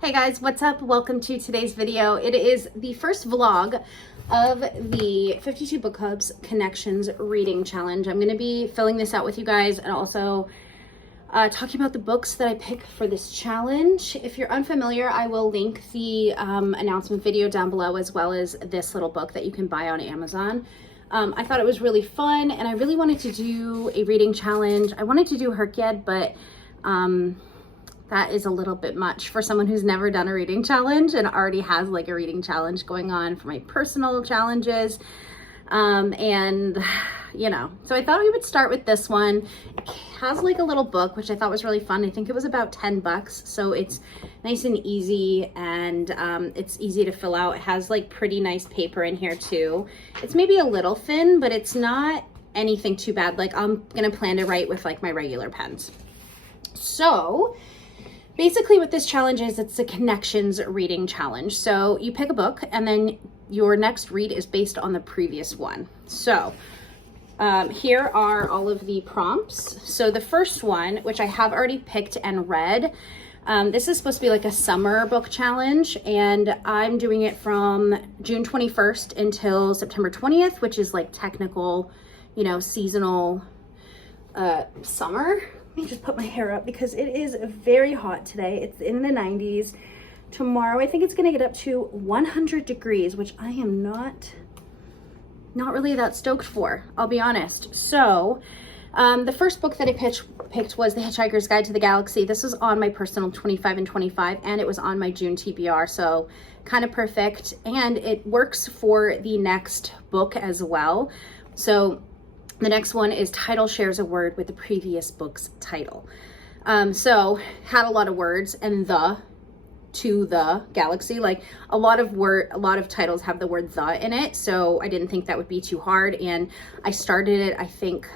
Hey guys, what's up? Welcome to today's video. It is the first vlog of the 52 Book Clubs Connections Reading Challenge. I'm going to be filling this out with you guys and also talking about the books that I pick for this challenge. If you're unfamiliar, I will link the announcement video down below, as well as this little book that you can buy on Amazon. I thought it was really fun and I really wanted to do a reading challenge. I wanted to do Herkyed, but that is a little bit much for someone who's never done a reading challenge and already has like a reading challenge going on for my personal challenges. And you know, so I thought we would start with this one. It has like a little book, which I thought was really fun. I think it was about 10 bucks. So it's nice and easy, and it's easy to fill out. It has like pretty nice paper in here too. It's maybe a little thin, but it's not anything too bad. Like I'm gonna plan to write with like my regular pens. So basically what this challenge is, it's a connections reading challenge. So you pick a book and then your next read is based on the previous one. So here are all of the prompts. So the first one, which I have already picked and read, this is supposed to be like a summer book challenge, and I'm doing it from June 21st until September 20th, which is like technical, you know, seasonal summer. Let me just put my hair up because it is very hot today. It's in the 90s. Tomorrow, I think it's gonna get up to 100 degrees, which I am not really that stoked for, I'll be honest. So the first book that I picked was The Hitchhiker's Guide to the Galaxy. This was on my personal 25 and 25, and it was on my June TBR, so kind of perfect. And it works for the next book as well. So the next one is Title Shares a Word with the previous book's title. So had a lot of words, and to the galaxy, like a lot of titles have the word the in it, so I didn't think that would be too hard. And I started it, I think,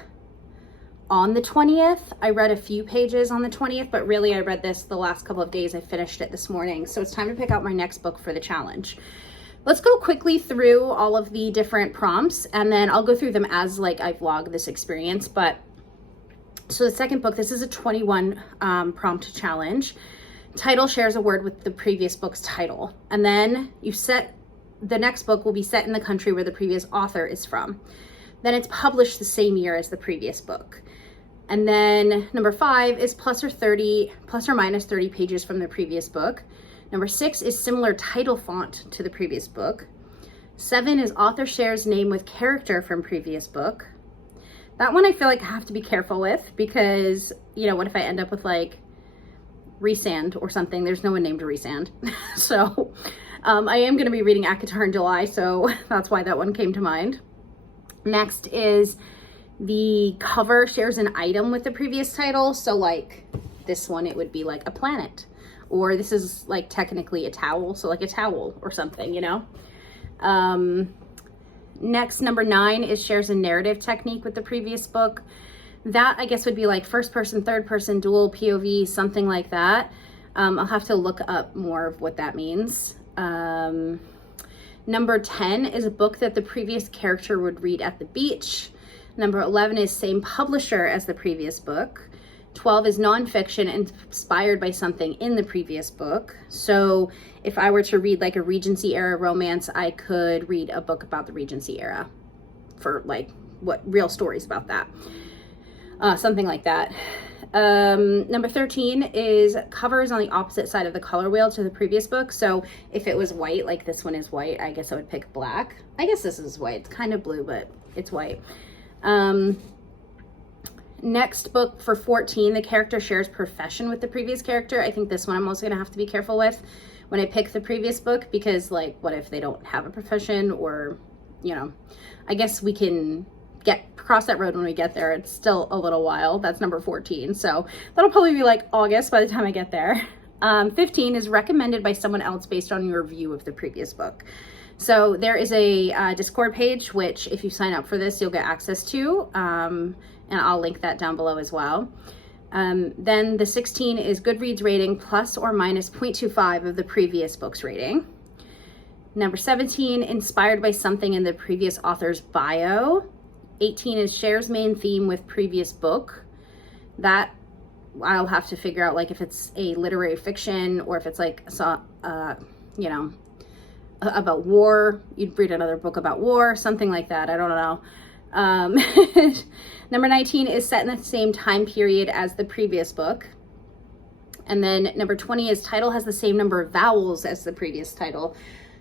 on the 20th. I read a few pages on the 20th, but really I read this the last couple of days. I finished it this morning, so it's time to pick out my next book for the challenge. Let's go quickly through all of the different prompts, and then I'll go through them as like I vlog this experience. But so the second book, this is a 21 prompt challenge. Title shares a word with the previous book's title, and then the next book will be set in the country where the previous author is from. Then it's published the same year as the previous book. And then number 5 is plus or minus 30 pages from the previous book. Number 6 is similar title font to the previous book. 7 is author shares name with character from previous book. That one I feel like I have to be careful with because, you know, what if I end up with like Rhysand or something? There's no one named Rhysand. So I am going to be reading ACOTAR in July, so that's why that one came to mind. Next is the cover shares an item with the previous title. So like this one, it would be like a planet. Or this is like technically a towel, so like a towel or something, you know? Next, number 9 is shares a narrative technique with the previous book. That I guess would be like first person, third person, dual POV, something like that. I'll have to look up more of what that means. Number 10 is a book that the previous character would read at the beach. Number 11 is same publisher as the previous book. 12 is nonfiction inspired by something in the previous book. So if I were to read like a Regency era romance, I could read a book about the Regency era for like what real stories about that. Something like that. Number 13 is covers on the opposite side of the color wheel to the previous book. So if it was white, like this one is white, I guess I would pick black. I guess this is white. It's kind of blue, but it's white. Next book for 14, the character shares profession with the previous character. I think this one I'm also gonna have to be careful with when I pick the previous book, because like, what if they don't have a profession, or, you know, I guess we can cross that road when we get there. It's still a little while. That's number 14. So that'll probably be like August by the time I get there. 15 is recommended by someone else based on your review of the previous book. So there is a Discord page, which if you sign up for this, you'll get access to. And I'll link that down below as well. Then the 16 is Goodreads rating plus or minus 0.25 of the previous book's rating. Number 17, inspired by something in the previous author's bio. 18 is shares main theme with previous book. That I'll have to figure out like if it's a literary fiction or if it's like, you know, about war. You'd read another book about war, something like that. I don't know. Number 19 is set in the same time period as the previous book. And then number 20 is title has the same number of vowels as the previous title.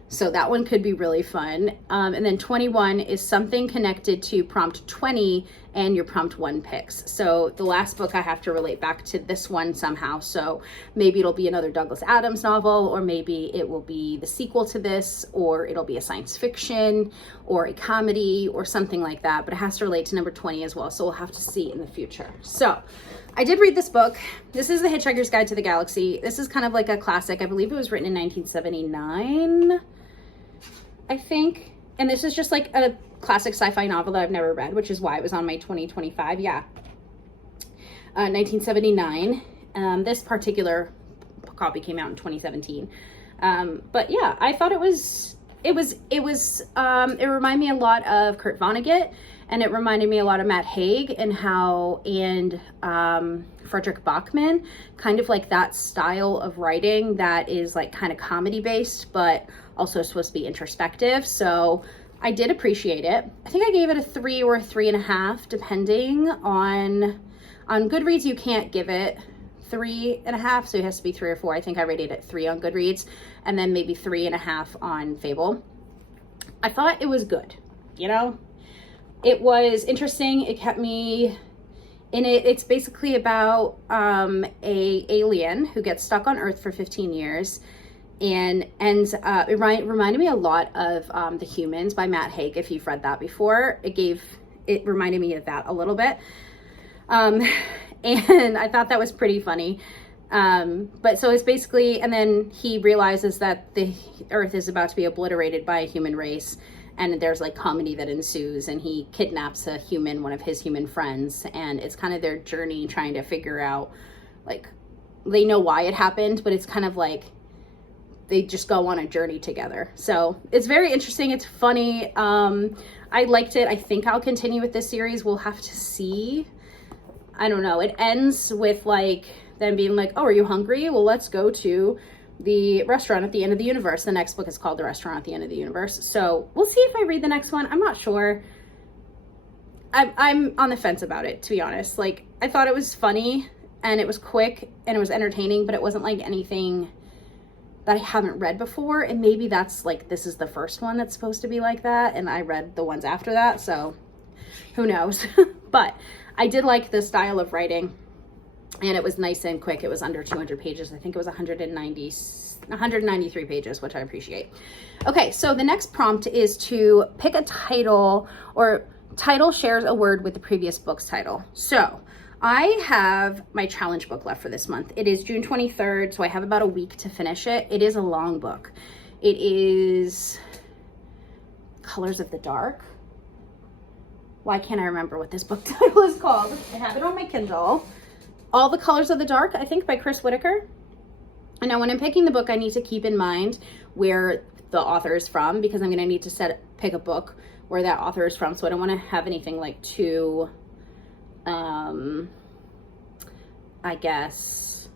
So that one could be really fun. And then 21 is something connected to prompt 20 and your prompt 1 picks. So the last book I have to relate back to this one somehow. So maybe it'll be another Douglas Adams novel, or maybe it will be the sequel to this, or it'll be a science fiction or a comedy or something like that. But it has to relate to number 20 as well. So we'll have to see in the future. So I did read this book. This is The Hitchhiker's Guide to the Galaxy. This is kind of like a classic. I believe it was written in 1979. I think. And this is just like a classic sci-fi novel that I've never read, which is why it was on my 2025. Yeah. 1979. This particular copy came out in 2017. But yeah, I thought it reminded me a lot of Kurt Vonnegut, and it reminded me a lot of Matt Haig and Frederick Bachman, kind of like that style of writing that is like kind of comedy based, but also supposed to be introspective. So I did appreciate it. I think I gave it a 3 or a 3.5, depending on Goodreads. You can't give it 3.5, so it has to be 3 or 4. I think I rated it 3 on Goodreads, and then maybe 3.5 on Fable. I thought it was good. You know, it was interesting. It kept me in it. It's basically about a alien who gets stuck on Earth for 15 years. And it reminded me a lot of The Humans by Matt Haig, if you've read that before. It reminded me of that a little bit. And I thought that was pretty funny. But so it's basically, and then he realizes that the Earth is about to be obliterated by a human race. And there's like comedy that ensues, and he kidnaps a human, one of his human friends. And it's kind of their journey trying to figure out, like, they know why it happened, but it's kind of like, they just go on a journey together. So it's very interesting. It's funny. I liked it. I think I'll continue with this series. We'll have to see. I don't know. It ends with like them being like, oh, are you hungry? Well, let's go to the restaurant at the end of the universe. The next book is called The Restaurant at the End of the Universe. So we'll see if I read the next one. I'm not sure. I'm on the fence about it, to be honest. Like, I thought it was funny and it was quick and it was entertaining, but it wasn't like anything that I haven't read before. And maybe that's like, this is the first one that's supposed to be like that, and I read the ones after that, so who knows. But I did like the style of writing, and it was nice and quick. It was under 200 pages. I think it was 193 pages, which I appreciate. Okay, so the next prompt is to pick a title, or title shares a word with the previous book's title. So I have my challenge book left for this month. It is June 23rd, so I have about a week to finish it. It is a long book. It is Colors of the Dark. Why can't I remember what this book title is called? I have it on my Kindle. All the Colors of the Dark, I think, by Chris Whitaker. And now when I'm picking the book, I need to keep in mind where the author is from, because I'm going to need to pick a book where that author is from. So I don't want to have anything like too... I guess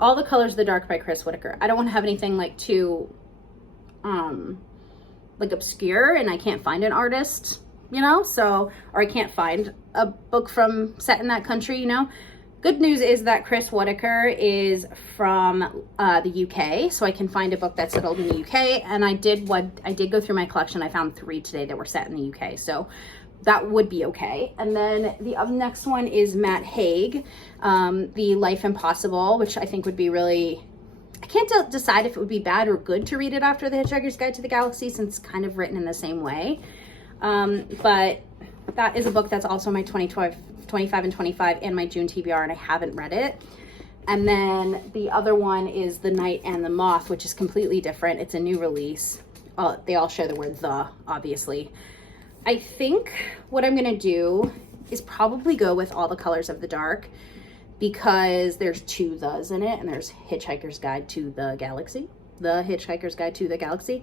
All the Colors of the Dark by Chris Whitaker. I don't want to have anything like too like obscure, and I can't find an artist, you know, so, or I can't find a book set in that country, you know. Good news is that Chris Whitaker is from the UK, so I can find a book that's settled in the UK, and I did go through my collection. I found 3 today that were set in the UK, so that would be okay. And then the next one is Matt Haig, The Life Impossible, which I think would be really, I can't decide if it would be bad or good to read it after The Hitchhiker's Guide to the Galaxy, since it's kind of written in the same way. But that is a book that's also my 25 and 25 and my June TBR, and I haven't read it. And then the other one is The Night and the Moth, which is completely different. It's a new release. They all share the word "the," obviously. I think what I'm gonna do is probably go with All the Colors of the Dark, because there's 2 "thes" in it, and there's Hitchhiker's Guide to the Galaxy, The Hitchhiker's Guide to the Galaxy,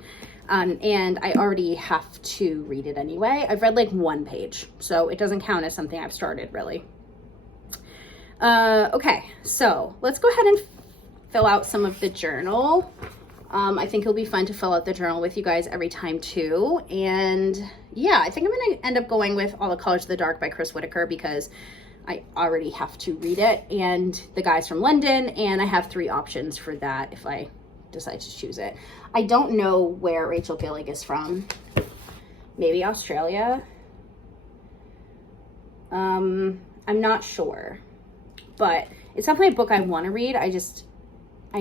and I already have to read it anyway. I've read like 1 page, so it doesn't count as something I've started, really. Okay, so let's go ahead and fill out some of the journal. I think it'll be fun to fill out the journal with you guys every time too. And yeah, I think I'm gonna end up going with All the Colors of the Dark by Chris Whitaker because I already have to read it, and The Guys from London, and I have 3 options for that if I decide to choose it. I don't know where Rachel Gillig is from. Maybe Australia. I'm not sure, but it's definitely a book I want to read. I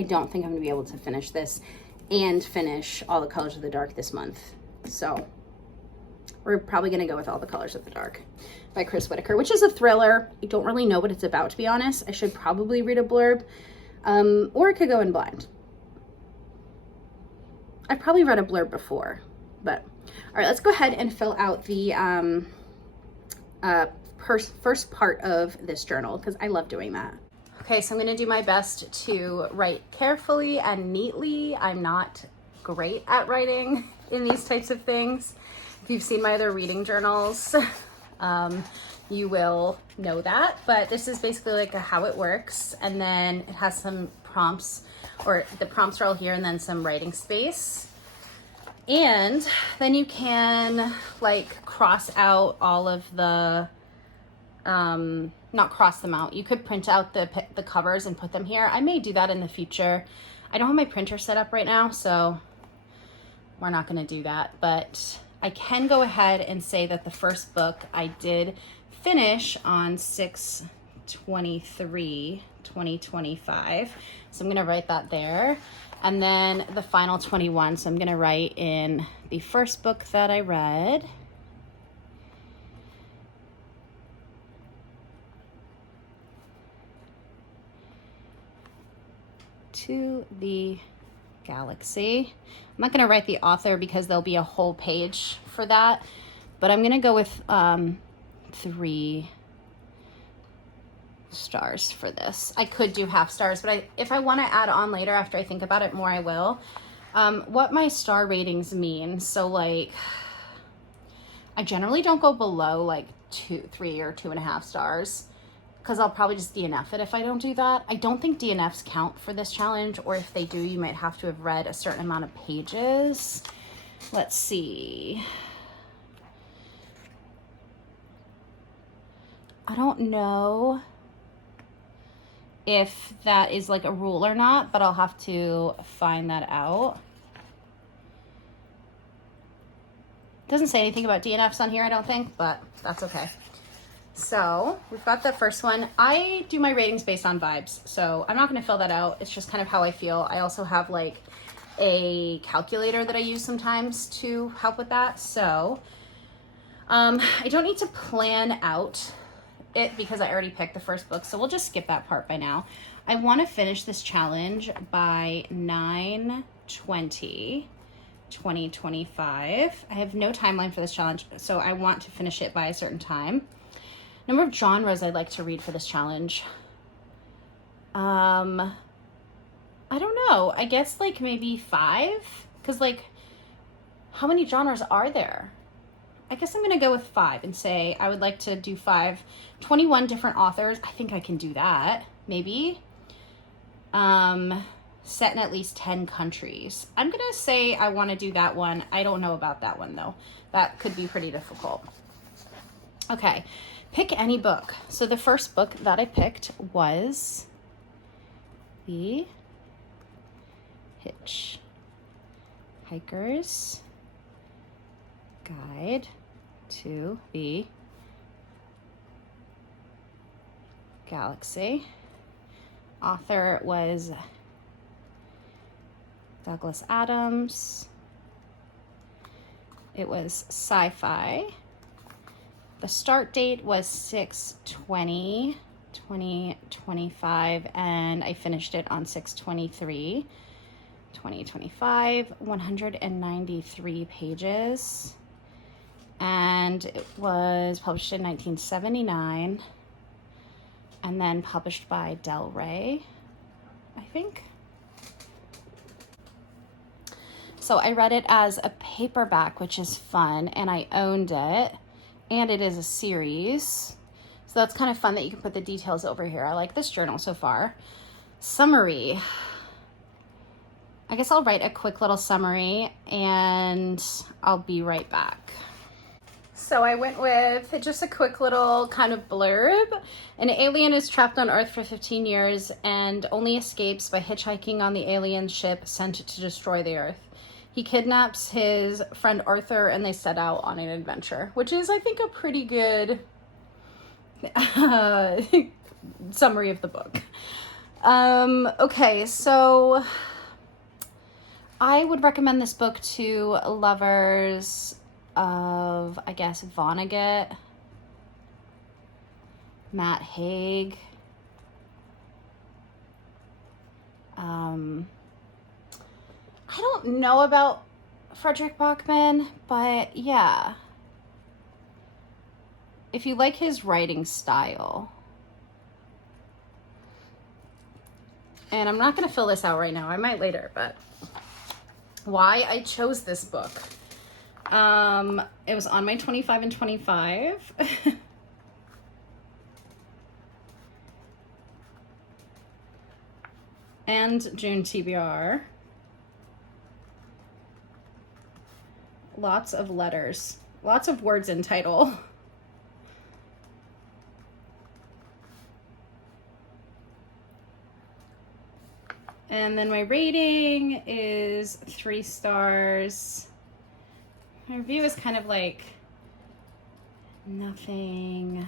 don't think I'm gonna be able to finish this and finish All the Colors of the Dark this month. So we're probably gonna go with All the Colors of the Dark by Chris Whitaker, which is a thriller. I don't really know what it's about, to be honest. I should probably read a blurb, or I could go in blind. I've probably read a blurb before, but all right, let's go ahead and fill out the first part of this journal because I love doing that. Okay, so I'm gonna do my best to write carefully and neatly. I'm not great at writing in these types of things. If you've seen my other reading journals, you will know that, but this is basically like how it works. And then it has some prompts, or the prompts are all here, and then some writing space. And then you can like cross out all of the, not cross them out. You could print out the covers and put them here. I may do that in the future. I don't have my printer set up right now, so we're not gonna do that, but I can go ahead and say that the first book I did finish on 6/23/2025. So I'm gonna write that there. And then the final 21. So I'm gonna write in the first book that I read. To the Galaxy. I'm not gonna write the author because there'll be a whole page for that, but I'm gonna go with 3 stars for this. I could do half stars, but if I want to add on later after I think about it more, I will. What my star ratings mean, so like I generally don't go below like 2, 3, or 2.5 stars because I'll probably just DNF it if I don't do that. I don't think DNFs count for this challenge, or if they do, you might have to have read a certain amount of pages. Let's see. I don't know if that is like a rule or not, but I'll have to find that out. Doesn't say anything about DNFs on here, I don't think, but that's okay. So we've got the first one. I do my ratings based on vibes, so I'm not going to fill that out. It's just kind of how I feel. I also have like a calculator that I use sometimes to help with that. So I don't need to plan out it because I already picked the first book, so we'll just skip that part by now. I want to finish this challenge by 9/20/2025. I have no timeline for this challenge, so I want to finish it by a certain time. Number of genres I'd like to read for this challenge. I don't know. I guess like maybe 5, because like how many genres are there? I guess I'm gonna go with 5 and say I would like to do 21 different authors. I think I can do that, maybe. Set in at least 10 countries. I'm gonna say I wanna do that one. I don't know about that one though. That could be pretty difficult. Okay, pick any book. So the first book that I picked was The Hitchhiker's Guide to the Galaxy. Author was Douglas Adams. It was sci-fi. The start date was 6/20/2025, and I finished it on 6/23/2025. 193 pages. And it was published in 1979 and then published by Del Rey, I think. So I read it as a paperback, which is fun, and I owned it, and it is a series. So that's kind of fun that you can put the details over here. I like this journal so far. Summary. I guess I'll write a quick little summary and I'll be right back. So I went with just a quick little kind of blurb. An alien is trapped on Earth for 15 years and only escapes by hitchhiking on the alien ship sent to destroy the Earth. He kidnaps his friend Arthur and they set out on an adventure, which is, I think, a pretty good summary of the book. Okay, so I would recommend this book to lovers of, I guess, Vonnegut, Matt Haig. I don't know about Fredrik Backman, but yeah. If you like his writing style. And I'm not going to fill this out right now. I might later, but why I chose this book. It was on my 25 and 25. And June TBR. Lots of letters. Lots of words in title. And then my rating is 3 stars. My review is kind of like nothing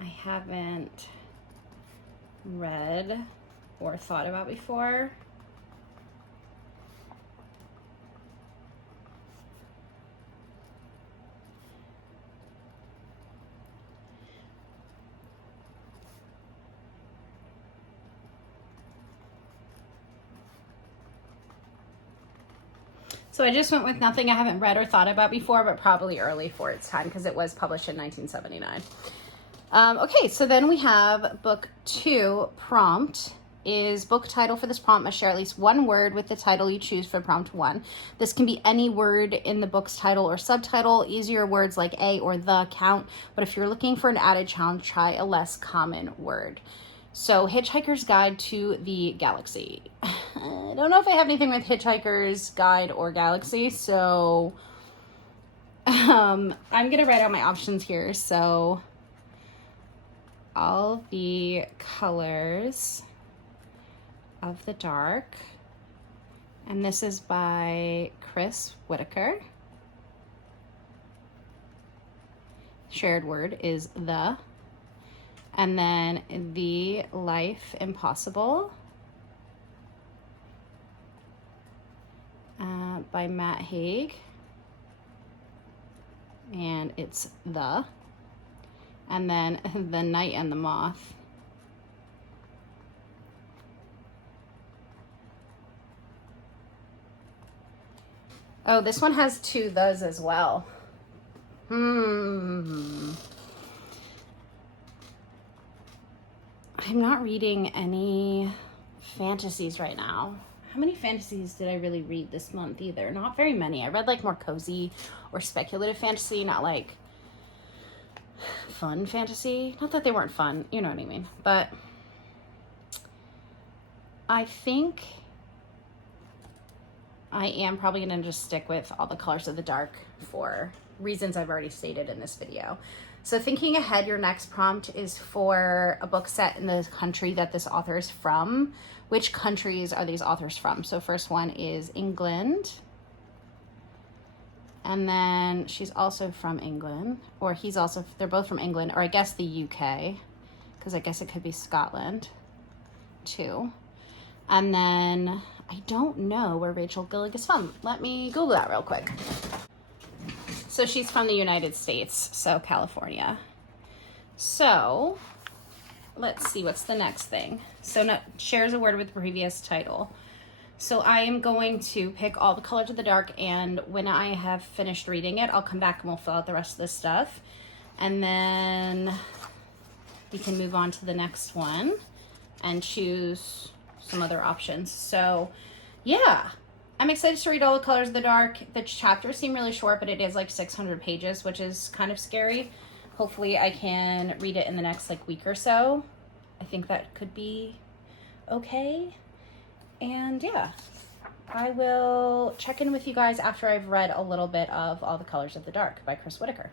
I haven't read or thought about before. So I just went with nothing I haven't read or thought about before, but probably early for its time because it was published in 1979. Okay, so then we have book 2, Prompt. Is book title for this prompt must share at least one word with the title you choose for prompt 1. This can be any word in the book's title or subtitle. Easier words like a or the count, but if you're looking for an added challenge, try a less common word. So, Hitchhiker's Guide to the Galaxy. I don't know if I have anything with Hitchhiker's Guide or Galaxy, so I'm going to write out my options here. So, all the colors of the dark. And this is by Chris Whitaker. Shared word is the. And then The Life Impossible by Matt Haig. And it's the. And then The Night and the Moth. Oh, this one has 2 thes as well. I'm not reading any fantasies right now. How many fantasies did I really read this month either? Not very many. I read like more cozy or speculative fantasy, not like fun fantasy. Not that they weren't fun, you know what I mean. But I think I am probably going to just stick with All the Colors of the Dark for reasons I've already stated in this video. So thinking ahead, your next prompt is for a book set in the country that this author is from. Which countries are these authors from? So first one is England. And then she's also from England, or he's also, they're both from England, or I guess the UK, because I guess it could be Scotland too. And then I don't know where Rachel Gillig is from. Let me Google that real quick. So she's from the United States, so California. So let's see, what's the next thing? So no, shares a word with the previous title. So I am going to pick All the Colors of the Dark, and when I have finished reading it, I'll come back and we'll fill out the rest of this stuff. And then we can move on to the next one and choose some other options. So yeah, I'm excited to read All the Colors of the Dark. The chapters seem really short, but it is like 600 pages, which is kind of scary. Hopefully I can read it in the next like week or so. I think that could be okay. And yeah, I will check in with you guys after I've read a little bit of All the Colors of the Dark by Chris Whitaker.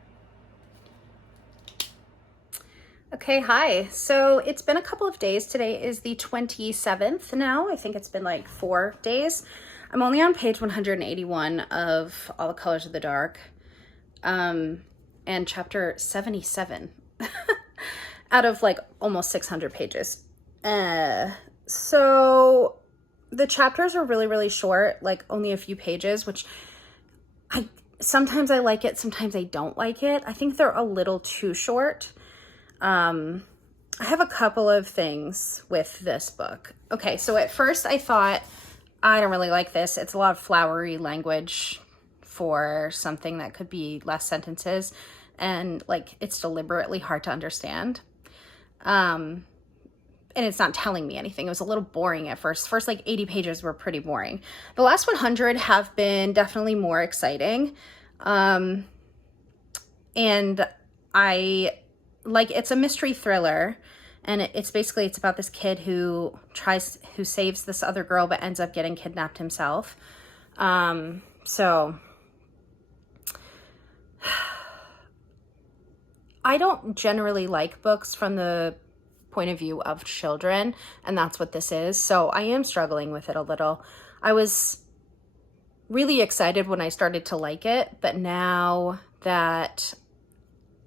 Okay, hi. So it's been a couple of days. Today is the 27th now. I think it's been like 4 days. I'm only on page 181 of All the Colors of the Dark, and chapter 77 out of like almost 600 pages. So the chapters are really, really short, like only a few pages, which sometimes I like it, sometimes I don't like it. I think they're a little too short. I have a couple of things with this book. Okay, so at first I thought, I don't really like this. It's a lot of flowery language for something that could be less sentences, and like it's deliberately hard to understand. And it's not telling me anything. It was a little boring at first. First like 80 pages were pretty boring. The last 100 have been definitely more exciting. And it's a mystery thriller, and it's about this kid who saves this other girl but ends up getting kidnapped himself. So I don't generally like books from the point of view of children, and that's what this is. So I am struggling with it a little. I was really excited when I started to like it, but now that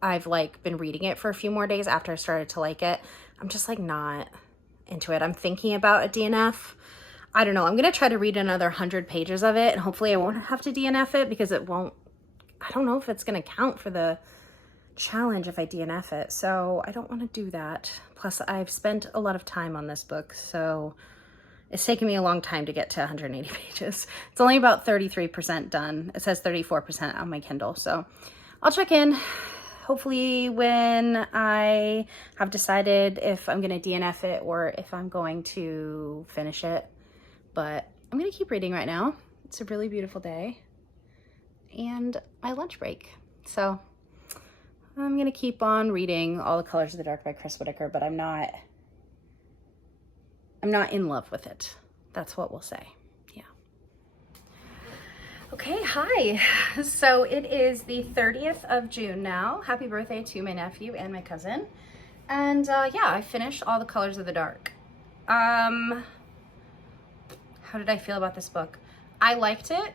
I've like been reading it for a few more days after I started to like it, I'm just like not into it. I'm thinking about a DNF. I don't know. I'm going to try to read another 100 pages of it, and hopefully I won't have to DNF it, because it won't, I don't know if it's going to count for the challenge if I DNF it. So I don't want to do that. Plus I've spent a lot of time on this book, so it's taken me a long time to get to 180 pages. It's only about 33% done. It says 34% on my Kindle. So I'll check in hopefully when I have decided if I'm going to DNF it or if I'm going to finish it. But I'm going to keep reading right now. It's a really beautiful day and my lunch break. So I'm going to keep on reading All the Colors of the Dark by Chris Whitaker, but I'm not in love with it. That's what we'll say. Yeah. Okay, hi. So it is the 30th of June now. Happy birthday to my nephew and my cousin. And yeah, I finished All the Colors of the Dark. How did I feel about this book? I liked it.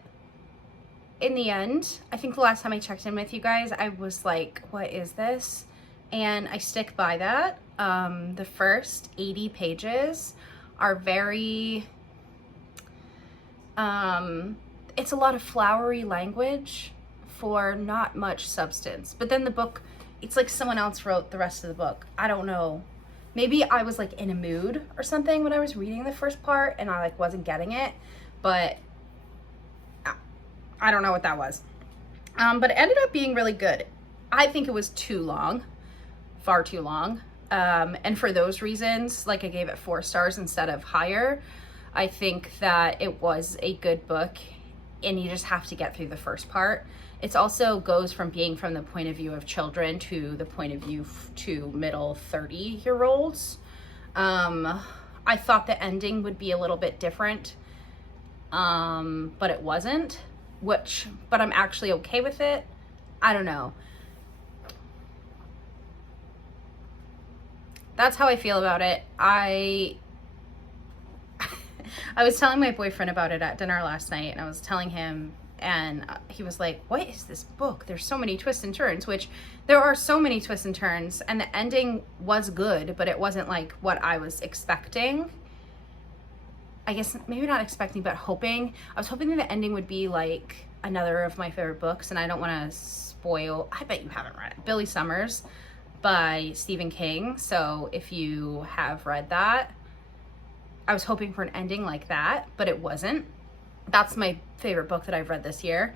In the end, I think the last time I checked in with you guys, I was like, what is this? And I stick by that. The first 80 pages are very, it's a lot of flowery language for not much substance. But then the book, it's like someone else wrote the rest of the book. I don't know. Maybe I was like in a mood or something when I was reading the first part and I like wasn't getting it, but I don't know what that was. But it ended up being really good. I think it was too long, far too long. And for those reasons, like I gave it 4 stars instead of higher. I think that it was a good book and you just have to get through the first part. It also goes from being from the point of view of children to the point of view to middle 30-year-olds. I thought the ending would be a little bit different, but it wasn't. But I'm actually okay with it. I don't know. That's how I feel about it. I was telling my boyfriend about it at dinner last night, and I was telling him, and he was like, what is this book? There's so many twists and turns, which there are so many twists and turns, and the ending was good, but it wasn't like what I was expecting. I guess maybe not expecting, but hoping. I was hoping that the ending would be like another of my favorite books, and I don't want to spoil, I bet you haven't read it, Billy Summers by Stephen King. So if you have read that, I was hoping for an ending like that, but it wasn't. That's my favorite book that I've read this year.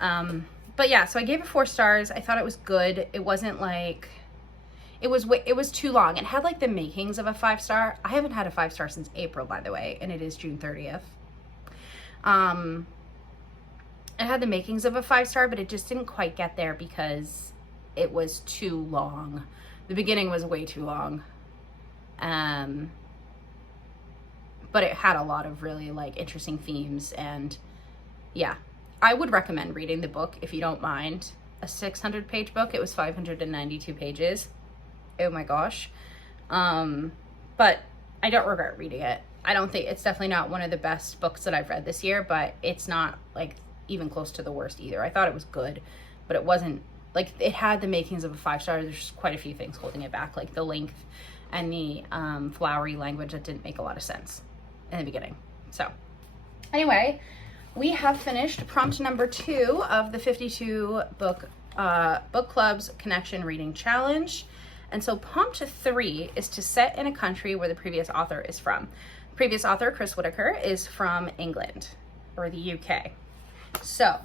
But yeah, so I gave it 4 stars. I thought it was good. It wasn't like, it was too long. It had like the makings of a 5-star. I haven't had a 5-star since April, by the way, and it is June 30th. It had the makings of a 5-star, but it just didn't quite get there because it was too long. The beginning was way too long. But it had a lot of really like interesting themes, and yeah, I would recommend reading the book if you don't mind. A 600-page book. It was 592 pages. Oh my gosh. But I don't regret reading it. I don't think it's definitely not one of the best books that I've read this year, but it's not like even close to the worst either. I thought it was good, but it wasn't like, it had the makings of a 5-star. There's quite a few things holding it back, like the length and the flowery language that didn't make a lot of sense in the beginning. So anyway, we have finished prompt number 2 of the 52 book club's connection reading challenge. And so prompt 3 is to set in a country where the previous author is from. Previous author, Chris Whitaker, is from England or the UK. So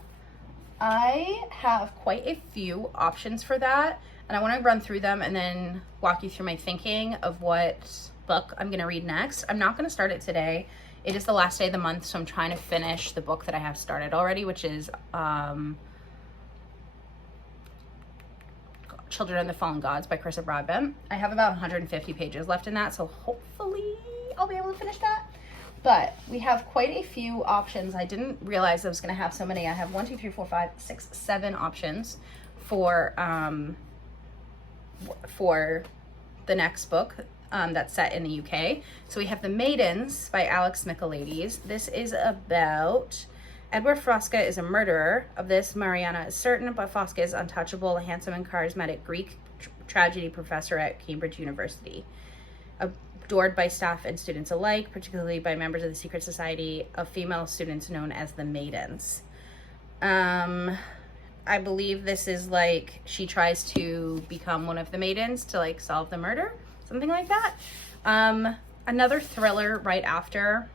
I have quite a few options for that, and I want to run through them and then walk you through my thinking of what book I'm going to read next. I'm not going to start it today. It is the last day of the month, so I'm trying to finish the book that I have started already, which is Children of the Fallen Gods by Carissa Broadbent. I have about 150 pages left in that, so hopefully I'll be able to finish that. But we have quite a few options. I didn't realize I was going to have so many. I have 1, 2, 3, 4, 5, 6, 7 options for the next book that's set in the UK. So we have The Maidens by Alex Michaelides. This is about Edward Fosca is a murderer. Of this, Mariana is certain, but Fosca is untouchable, a handsome and charismatic Greek tragedy professor at Cambridge University. Adored by staff and students alike, particularly by members of the secret society of female students known as the Maidens. I believe this is like she tries to become one of the Maidens to like solve the murder, something like that. Another thriller right after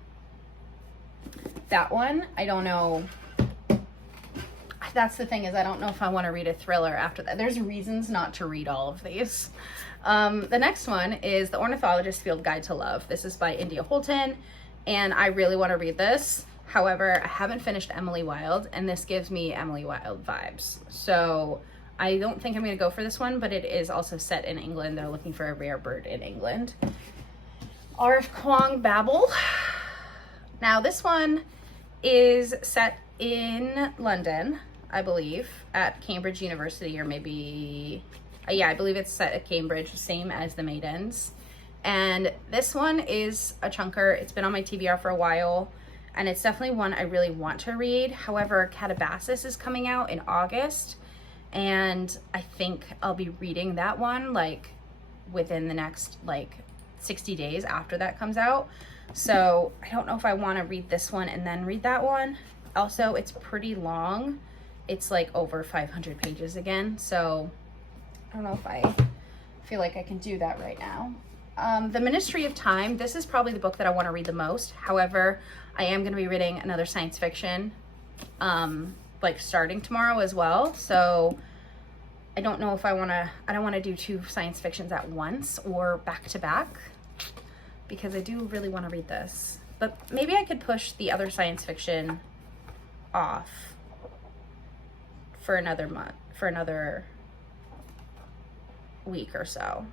that one. I don't know. That's the thing, is I don't know if I want to read a thriller after that. There's reasons not to read all of these. The next one is The Ornithologist's Field Guide to Love. This is by India Holton, and I really want to read this. However, I haven't finished Emily Wilde, and this gives me Emily Wilde vibes. So I don't think I'm going to go for this one, but it is also set in England. They're looking for a rare bird in England. R.F. Kuang, Babel. Now this one is set in London, I believe, at Cambridge University, or maybe, yeah, I believe it's set at Cambridge, same as The Maidens. And this one is a chunker. It's been on my TBR for a while, and it's definitely one I really want to read. However, Catabasis is coming out in August, and I think I'll be reading that one like within the next like 60 days after that comes out. So I don't know if I want to read this one and then read that one. Also, it's pretty long. It's like over 500 pages again. So I don't know if I feel like I can do that right now. The Ministry of Time. This is probably the book that I want to read the most. However, I am going to be reading another science fiction, like starting tomorrow as well. So I don't know if I don't want to do 2 science fictions at once or back to back, because I do really want to read this. But maybe I could push the other science fiction off for another month, for another week or so.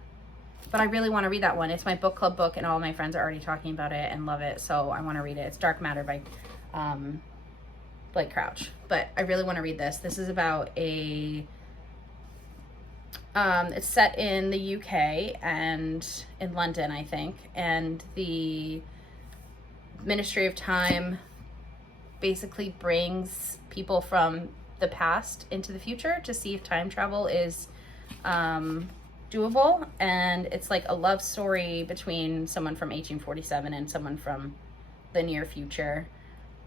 But I really want to read that one. It's my book club book, and all my friends are already talking about it and love it, so I want to read it. It's Dark Matter by Blake Crouch. But I really want to read this. This is about a it's set in the UK and in London, I think, and the Ministry of Time basically brings people from the past into the future to see if time travel is doable. And it's like a love story between someone from 1847 and someone from the near future,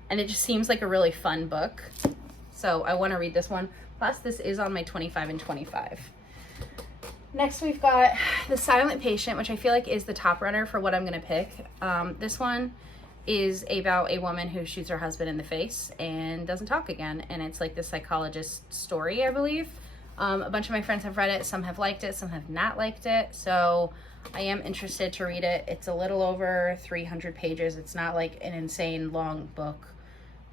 and it just seems like a really fun book, so I want to read this one. Plus, this is on my 25 and 25. Next, we've got The Silent Patient, which I feel like is the top runner for what I'm going to pick. This one is about a woman who shoots her husband in the face and doesn't talk again. And it's like the psychologist story, I believe. A bunch of my friends have read it. Some have liked it. Some have not liked it. So I am interested to read it. It's a little over 300 pages. It's not like an insane long book.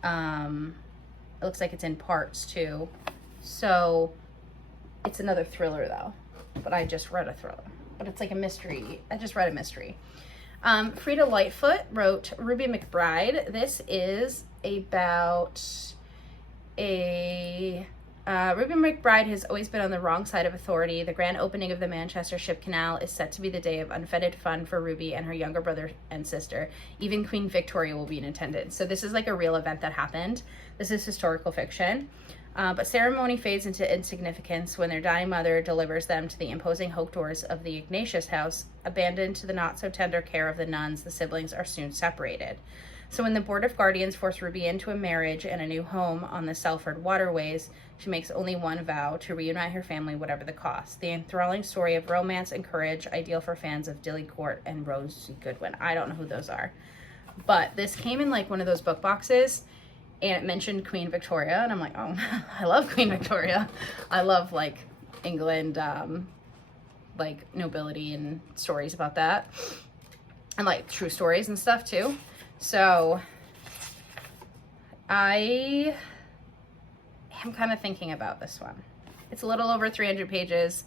It looks like it's in parts too. So It's another thriller though, but I just read a thriller. But it's like a mystery. I just read a mystery. Frida Lightfoot wrote Ruby McBride. This is about a... Ruby McBride has always been on the wrong side of authority. The grand opening of the Manchester Ship Canal is set to be the day of unfettered fun for Ruby and her younger brother and sister. Even Queen Victoria will be in attendance. So this is like a real event that happened. This is historical fiction. But ceremony fades into insignificance when their dying mother delivers them to the imposing oak doors of the Ignatius house. Abandoned to the not-so-tender care of the nuns, the siblings are soon separated. So when the Board of Guardians force Ruby into a marriage and a new home on the Selford waterways, she makes only one vow: to reunite her family, whatever the cost. The enthralling story of romance and courage, ideal for fans of Dilly Court and Rosie Goodwin. I don't know who those are. But this came in like one of those book boxes, and it mentioned Queen Victoria, and I'm like, oh, I love Queen Victoria. I love like England, like nobility and stories about that, and like true stories and stuff too. So I am kind of thinking about this one. It's a little over 300 pages.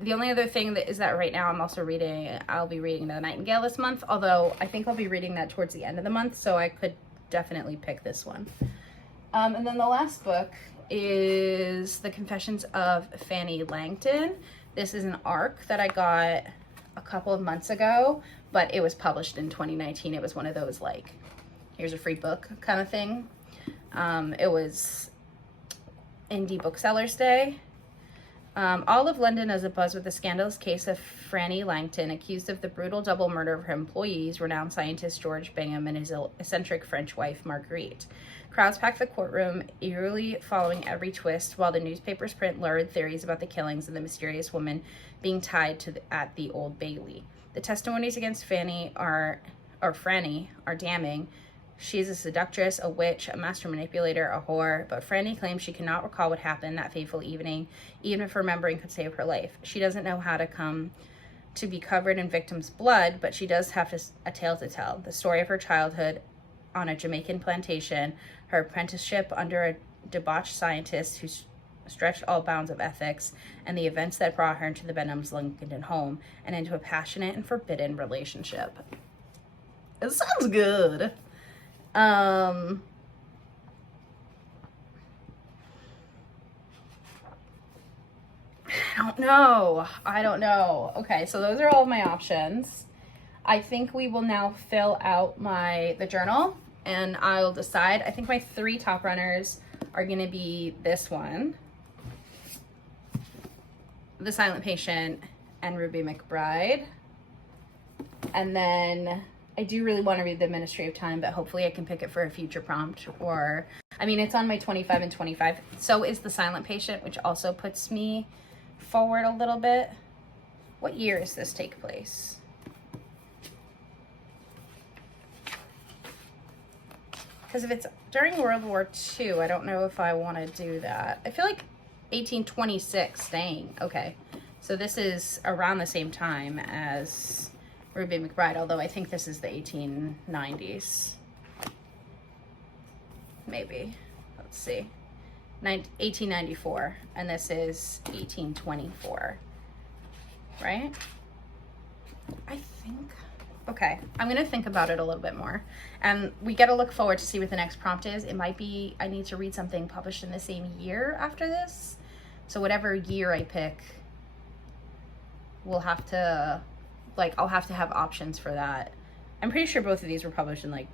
The only other thing that is that right now I'll be reading The Nightingale this month, although I think I'll be reading that towards the end of the month, so I could definitely pick this one. And then the last book is The Confessions of Fanny Langton. This is an ARC that I got a couple of months ago, but it was published in 2019. It was one of those like, here's a free book kind of thing. It was Indie Booksellers Day. All of London is abuzz with the scandalous case of Franny Langton, accused of the brutal double murder of her employees, renowned scientist George Bingham and his eccentric French wife, Marguerite. Crowds pack the courtroom, eerily following every twist, while the newspapers print lurid theories about the killings and the mysterious woman being tied at the Old Bailey. The testimonies against Franny are damning. She is a seductress, a witch, a master manipulator, a whore, but Franny claims she cannot recall what happened that fateful evening, even if remembering could save her life. She doesn't know how to come to be covered in victims' blood, but she does have a tale to tell. The story of her childhood on a Jamaican plantation, her apprenticeship under a debauched scientist who stretched all bounds of ethics, and the events that brought her into the Benhams Lincoln home and into a passionate and forbidden relationship. It sounds good. I don't know. Okay, so those are all of my options. I think we will now fill out the journal, and I'll decide. I think my 3 top runners are going to be this one, The Silent Patient, and Ruby McBride. And then I do really want to read The Ministry of Time, but hopefully I can pick it for a future prompt. Or, I mean, it's on my 25 and 25. So is The Silent Patient, which also puts me forward a little bit. What year does this take place? Because if it's during World War II, I don't know if I want to do that. I feel like 1826, dang. Okay, so this is around the same time as Ruby McBride, although I think this is the 1890s. Maybe. Let's see. 1894, and this is 1824, right? I think. Okay, I'm gonna think about it a little bit more, and we gotta look forward to see what the next prompt is. It might be I need to read something published in the same year after this, so whatever year I pick, we'll have to, like, I'll have to have options for that. I'm pretty sure both of these were published in like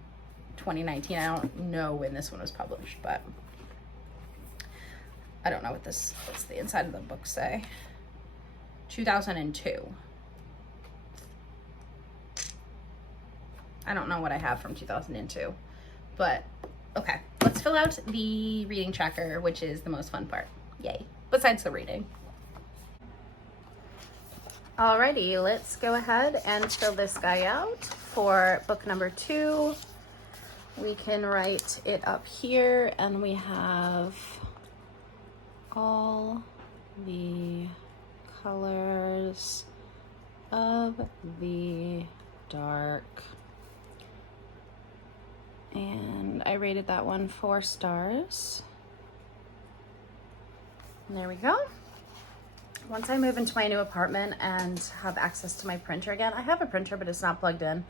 2019. I don't know when this one was published, but I don't know what's the inside of the book say. 2002. I don't know what I have from 2002, but okay. Let's fill out the reading tracker, which is the most fun part. Yay. Besides the reading. Alrighty, let's go ahead and fill this guy out for book number 2. We can write it up here, and we have all the colors of the dark. And I rated that one 4 stars. And there we go. once I move into my new apartment and have access to my printer again, I have a printer, but it's not plugged in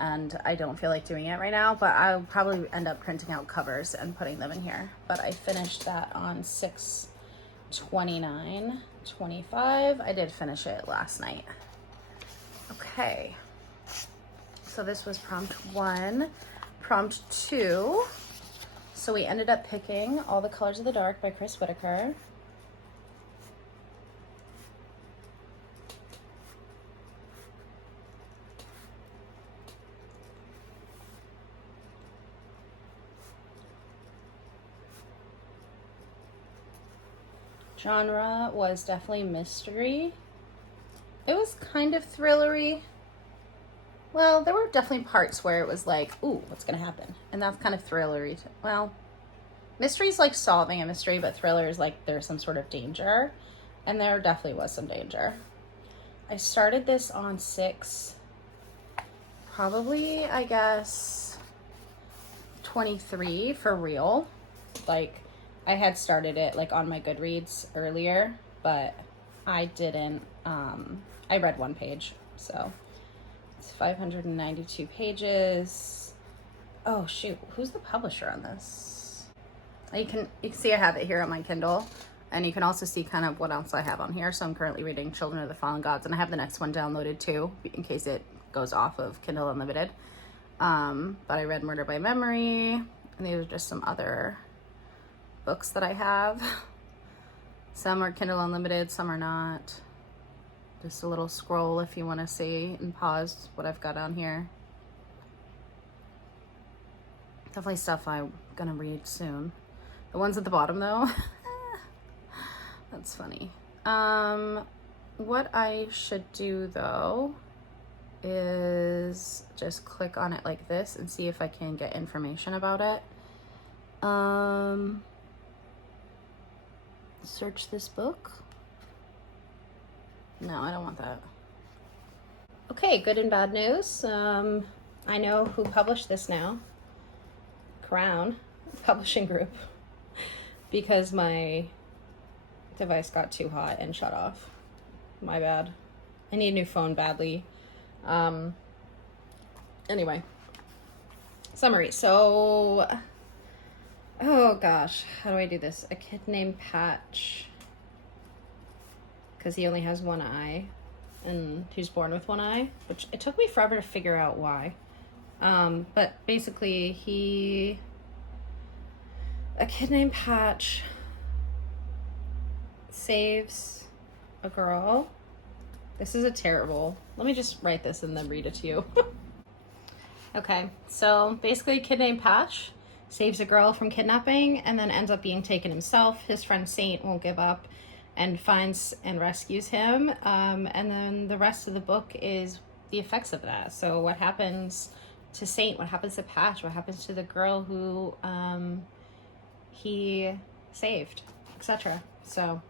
and I don't feel like doing it right now, but I'll probably end up printing out covers and putting them in here. But I finished that on 6/29/25. I did finish it last night. Okay. So this was prompt 1. Prompt 2. So we ended up picking All the Colors of the Dark by Chris Whitaker. Genre was definitely mystery. It was kind of thrillery. Well, there were definitely parts where it was like, ooh, what's gonna happen? And that's kind of thrillery. Well, mystery's like solving a mystery, but thriller is like there's some sort of danger. And there definitely was some danger. I started this on 6, probably, I guess, 23 for real. Like, I had started it like on my Goodreads earlier, but I didn't, I read 1 page, so it's 592 pages. Oh shoot, who's the publisher on this? You can see I have it here on my Kindle, and you can also see kind of what else I have on here. So I'm currently reading Children of the Fallen Gods, and I have the next one downloaded too, in case it goes off of Kindle Unlimited. But I read Murder by Memory, and these are just some other books that I have. Some are Kindle Unlimited, some are not. Just a little scroll if you want to see and pause what I've got on here. Definitely stuff I'm gonna read soon. The ones at the bottom though, that's funny. What I should do though is just click on it like this and see if I can get information about it. Search this book. No, I don't want that. Okay, good and bad news. I know who published this now. Crown Publishing Group. Because my device got too hot and shut off. My bad. I need a new phone badly. Anyway. Summary. So, oh gosh, how do I do this? A kid named Patch, because he only has one eye, and he's born with one eye, which it took me forever to figure out why. But basically, a kid named Patch saves a girl. This is a terrible, let me just write this and then read it to you. Okay, so basically a kid named Patch saves a girl from kidnapping and then ends up being taken himself. His friend Saint won't give up and finds and rescues him. And then the rest of the book is the effects of that. So what happens to Saint, what happens to Patch, what happens to the girl who he saved, etc. So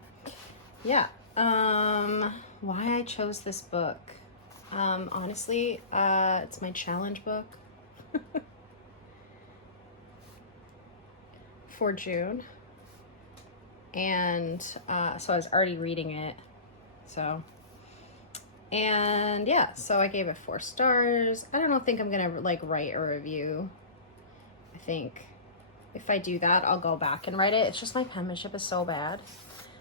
yeah, why I chose this book. Honestly, it's my challenge book for June. And so I was already reading it. So, and yeah, so I gave it 4 stars. I don't think I'm gonna like write a review. I think if I do that, I'll go back and write it. It's just my penmanship is so bad.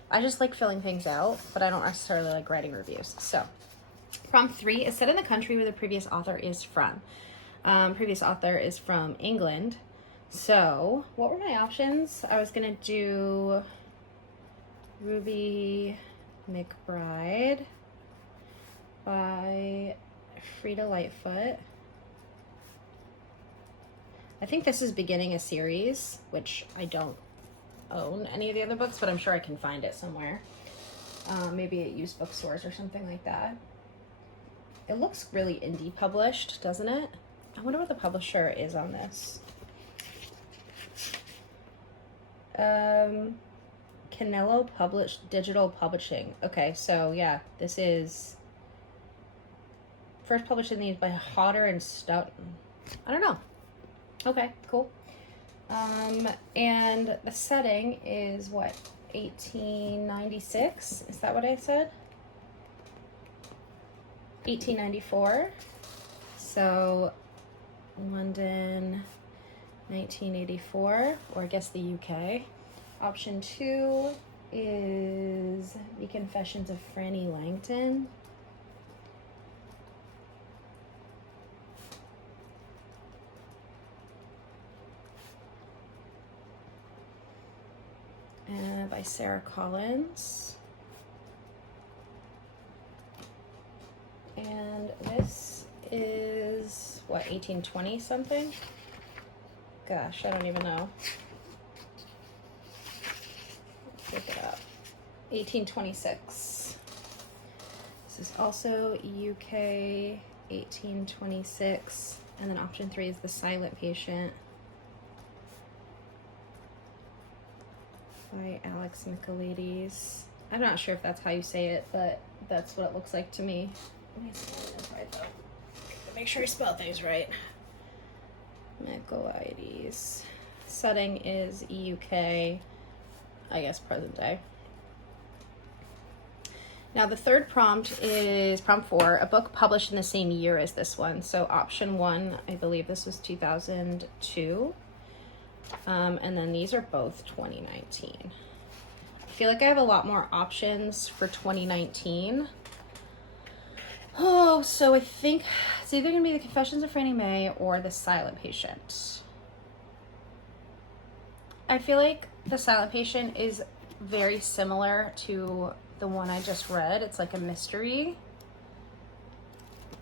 I just like filling things out, but I don't necessarily like writing reviews. So, prompt 3 is set in the country where the previous author is from. Previous author is from England. So, what were my options? I was gonna do Ruby McBride by Frida Lightfoot. I think this is beginning a series, which I don't own any of the other books, but I'm sure I can find it somewhere. Maybe at used bookstores or something like that. It looks really indie published, doesn't it? I wonder what the publisher is on this. Canelo Digital Publishing. Okay, so yeah, this is first published in these by Hodder and Stoughton. I don't know. Okay, cool. And the setting is what? 1896. Is that what I said? 1894. So London, 1984, or I guess the UK. Option 2 is The Confessions of Franny Langton. By Sarah Collins. And this is, what, 1820 something? Gosh, I don't even know. Let's look it up. 1826. This is also UK, 1826. And then option 3 is The Silent Patient by Alex Michaelides. I'm not sure if that's how you say it, but that's what it looks like to me. Let me spell this right though. Make sure I spell things right. Michaelides. Setting is UK, I guess present day. Now the third prompt is prompt 4, a book published in the same year as this one. So option 1, I believe this was 2002. And then these are both 2019. I feel like I have a lot more options for 2019. Oh, so I think it's either going to be The Confessions of Franny May or The Silent Patient. I feel like The Silent Patient is very similar to the one I just read. It's like a mystery.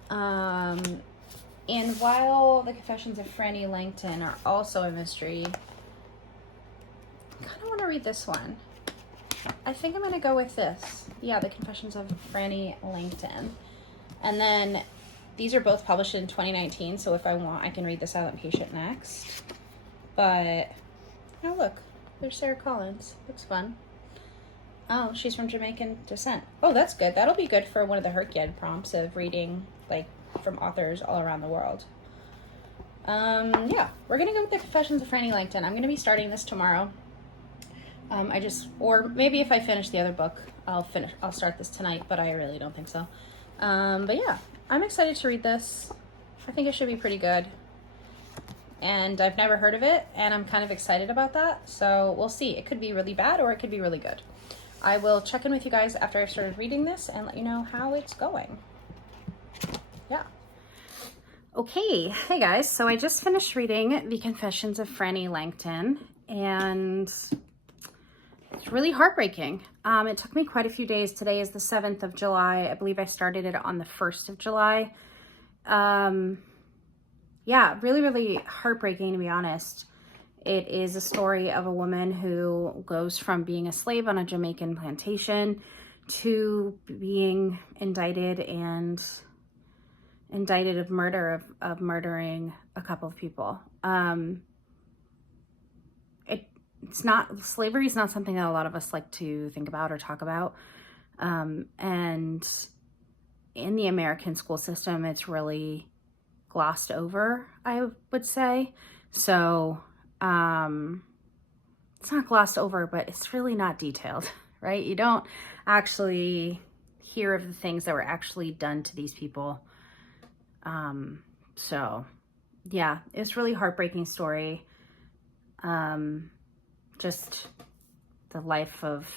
And while The Confessions of Franny Langton are also a mystery, I kind of want to read this one. I think I'm going to go with this. Yeah, The Confessions of Franny Langton. And then these are both published in 2019, so if I want, I can read The Silent Patient next. But, oh look, there's Sarah Collins. Looks fun. Oh, she's from Jamaican descent. Oh, that's good. That'll be good for one of the Herkyard prompts of reading, like, from authors all around the world. Yeah, we're gonna go with The Confessions of Franny Langton. I'm gonna be starting this tomorrow. Or maybe if I finish the other book, I'll start this tonight, but I really don't think so. But yeah, I'm excited to read this. I think it should be pretty good. And I've never heard of it, and I'm kind of excited about that. So we'll see. It could be really bad or it could be really good. I will check in with you guys after I've started reading this and let you know how it's going. Yeah. Okay, hey guys, so I just finished reading The Confessions of Franny Langton, and it's really heartbreaking. It took me quite a few days. Today is the 7th of July. I believe I started it on the 1st of July. Yeah, really, really heartbreaking, to be honest. It is a story of a woman who goes from being a slave on a Jamaican plantation to being indicted of murder, of murdering a couple of people. Slavery is not something that a lot of us like to think about or talk about. And in the American school system, it's really glossed over, I would say. So, it's not glossed over, but it's really not detailed, right? You don't actually hear of the things that were actually done to these people. So yeah, it's really heartbreaking story. Just the life of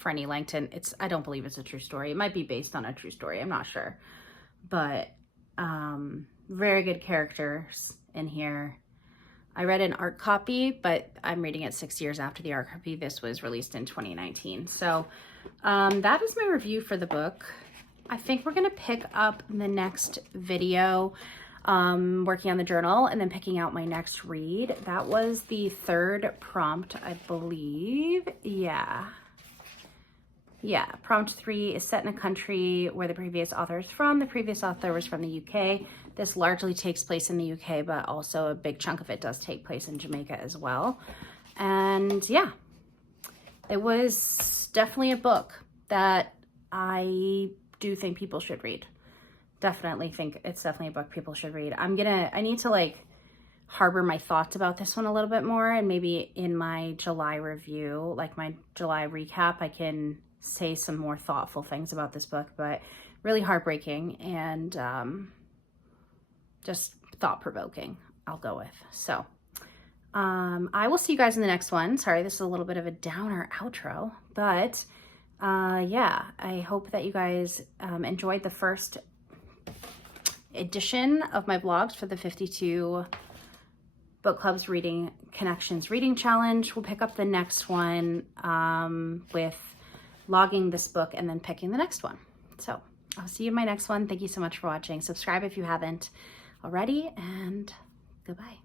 Franny Langton. I don't believe it's a true story. It might be based on a true story. I'm not sure, but, very good characters in here. I read an art copy, but I'm reading it 6 years after the art copy. This was released in 2019. So, that is my review for the book. I think we're going to pick up the next video, working on the journal and then picking out my next read. That was the third prompt, I believe. Yeah, prompt 3 is set in a country where the previous author is from. The previous author was from the UK. This largely takes place in the UK, but also a big chunk of it does take place in Jamaica as well. And yeah, it was definitely a book that I do think people should read. Definitely think it's definitely a book people should read. I need to like harbor my thoughts about this one a little bit more, and maybe in my July review, like my July recap, I can say some more thoughtful things about this book. But really heartbreaking and just thought-provoking, I'll go with. So I will see you guys in the next one. Sorry, this is a little bit of a downer outro, but yeah, I hope that you guys enjoyed the first edition of my vlogs for the 52 Book Clubs Reading Connections Reading Challenge. We'll pick up the next one with logging this book and then picking the next one. So I'll see you in my next one. Thank you so much for watching. Subscribe if you haven't already, and goodbye.